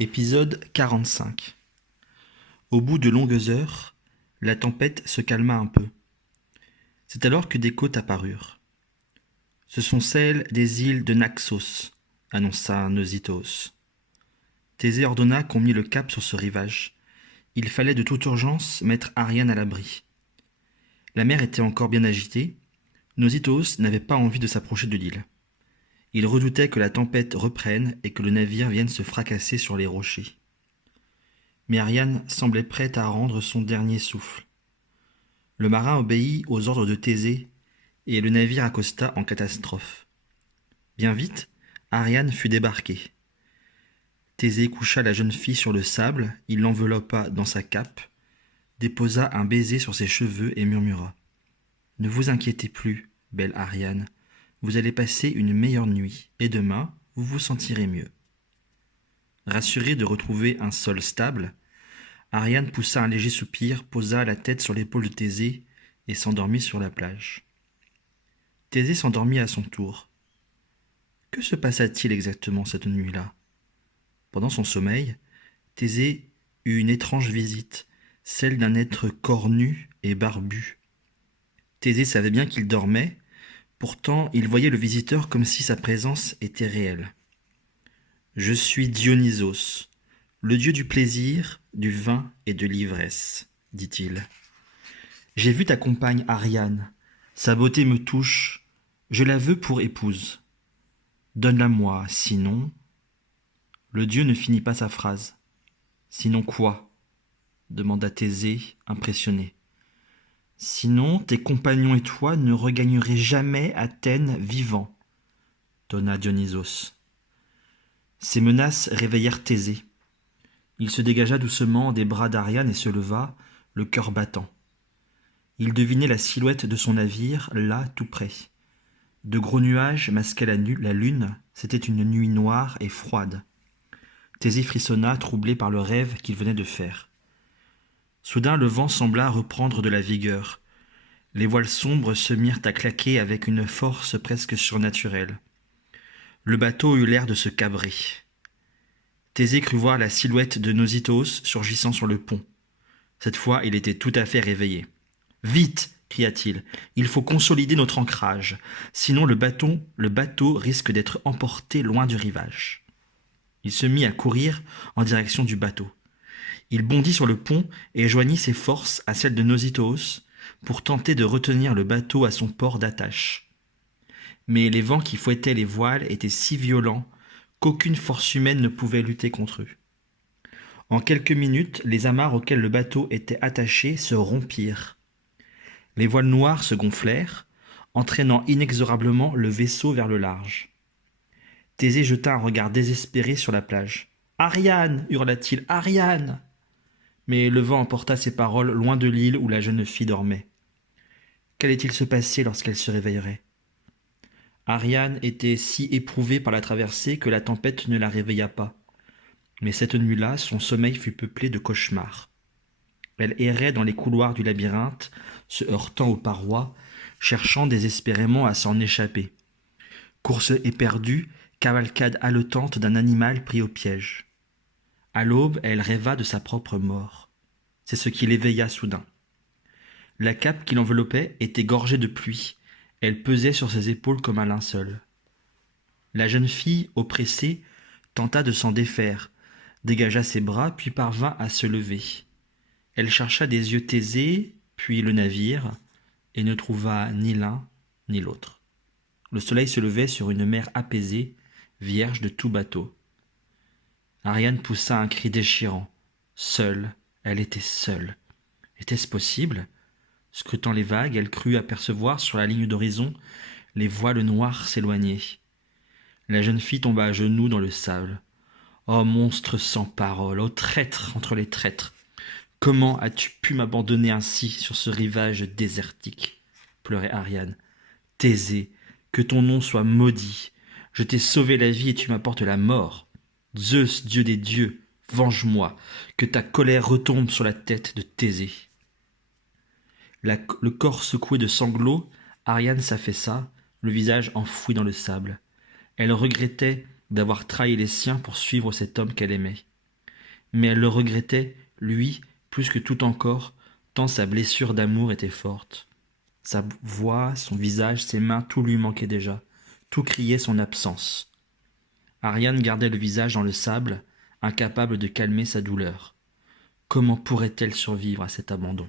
Épisode 45. Au bout de longues heures, la tempête se calma un peu. C'est alors que des côtes apparurent. Ce sont celles des îles de Naxos, annonça Nausithos. Thésée ordonna qu'on mît le cap sur ce rivage. Il fallait de toute urgence mettre Ariane à l'abri. La mer était encore bien agitée. Nausithos n'avait pas envie de s'approcher de l'île. Il redoutait que la tempête reprenne et que le navire vienne se fracasser sur les rochers. Mais Ariane semblait prête à rendre son dernier souffle. Le marin obéit aux ordres de Thésée et le navire accosta en catastrophe. Bien vite, Ariane fut débarquée. Thésée coucha la jeune fille sur le sable, il l'enveloppa dans sa cape, déposa un baiser sur ses cheveux et murmura : « Ne vous inquiétez plus, belle Ariane, vous allez passer une meilleure nuit, et demain, vous vous sentirez mieux. » Rassurée de retrouver un sol stable, Ariane poussa un léger soupir, posa la tête sur l'épaule de Thésée et s'endormit sur la plage. Thésée s'endormit à son tour. Que se passa-t-il exactement cette nuit-là ? Pendant son sommeil, Thésée eut une étrange visite, celle d'un être cornu et barbu. Thésée savait bien qu'il dormait, pourtant il voyait le visiteur comme si sa présence était réelle. « Je suis Dionysos, le dieu du plaisir, du vin et de l'ivresse, » dit-il. « J'ai vu ta compagne Ariane, sa beauté me touche, je la veux pour épouse. Donne-la-moi, sinon... » Le dieu ne finit pas sa phrase. « Sinon quoi ?» demanda Thésée, impressionné. « Sinon, tes compagnons et toi ne regagneraient jamais Athènes vivants, » tonna Dionysos. Ces menaces réveillèrent Thésée. Il se dégagea doucement des bras d'Ariane et se leva, le cœur battant. Il devinait la silhouette de son navire, là, tout près. De gros nuages masquaient la lune, c'était une nuit noire et froide. Thésée frissonna, troublé par le rêve qu'il venait de faire. Soudain, le vent sembla reprendre de la vigueur. Les voiles sombres se mirent à claquer avec une force presque surnaturelle. Le bateau eut l'air de se cabrer. Thésée crut voir la silhouette de Nausithos surgissant sur le pont. Cette fois, il était tout à fait réveillé. « Vite !» cria-t-il. « Il faut consolider notre ancrage, sinon le bateau risque d'être emporté loin du rivage. » Il se mit à courir en direction du bateau. Il bondit sur le pont et joignit ses forces à celles de Nausithos pour tenter de retenir le bateau à son port d'attache. Mais les vents qui fouettaient les voiles étaient si violents qu'aucune force humaine ne pouvait lutter contre eux. En quelques minutes, les amarres auxquelles le bateau était attaché se rompirent. Les voiles noires se gonflèrent, entraînant inexorablement le vaisseau vers le large. Thésée jeta un regard désespéré sur la plage. « Ariane !» hurla-t-il. « Ariane !» Mais le vent emporta ses paroles loin de l'île où la jeune fille dormait. Qu'allait-il se passer lorsqu'elle se réveillerait ? Ariane était si éprouvée par la traversée que la tempête ne la réveilla pas. Mais cette nuit-là, son sommeil fut peuplé de cauchemars. Elle errait dans les couloirs du labyrinthe, se heurtant aux parois, cherchant désespérément à s'en échapper. Course éperdue, cavalcade haletante d'un animal pris au piège. À l'aube, elle rêva de sa propre mort. C'est ce qui l'éveilla soudain. La cape qui l'enveloppait était gorgée de pluie. Elle pesait sur ses épaules comme un linceul. La jeune fille, oppressée, tenta de s'en défaire, dégagea ses bras, puis parvint à se lever. Elle chercha des yeux Thésée, puis le navire, et ne trouva ni l'un ni l'autre. Le soleil se levait sur une mer apaisée, vierge de tout bateau. Ariane poussa un cri déchirant. Seule, elle était seule. Était-ce possible ? Scrutant les vagues, elle crut apercevoir sur la ligne d'horizon les voiles noires s'éloigner. La jeune fille tomba à genoux dans le sable. « Oh monstre sans parole, ô traître entre les traîtres ! Comment as-tu pu m'abandonner ainsi sur ce rivage désertique ?» pleurait Ariane. « Thésée, que ton nom soit maudit. Je t'ai sauvé la vie et tu m'apportes la mort. Zeus, dieu des dieux, venge-moi, que ta colère retombe sur la tête de Thésée. » Le corps secoué de sanglots, Ariane s'affaissa, le visage enfoui dans le sable. Elle regrettait d'avoir trahi les siens pour suivre cet homme qu'elle aimait. mais elle le regrettait, lui, plus que tout encore, tant sa blessure d'amour était forte. Sa voix, son visage, ses mains, tout lui manquait déjà. Tout criait son absence. Ariane gardait le visage dans le sable, incapable de calmer sa douleur. Comment pourrait-elle survivre à cet abandon?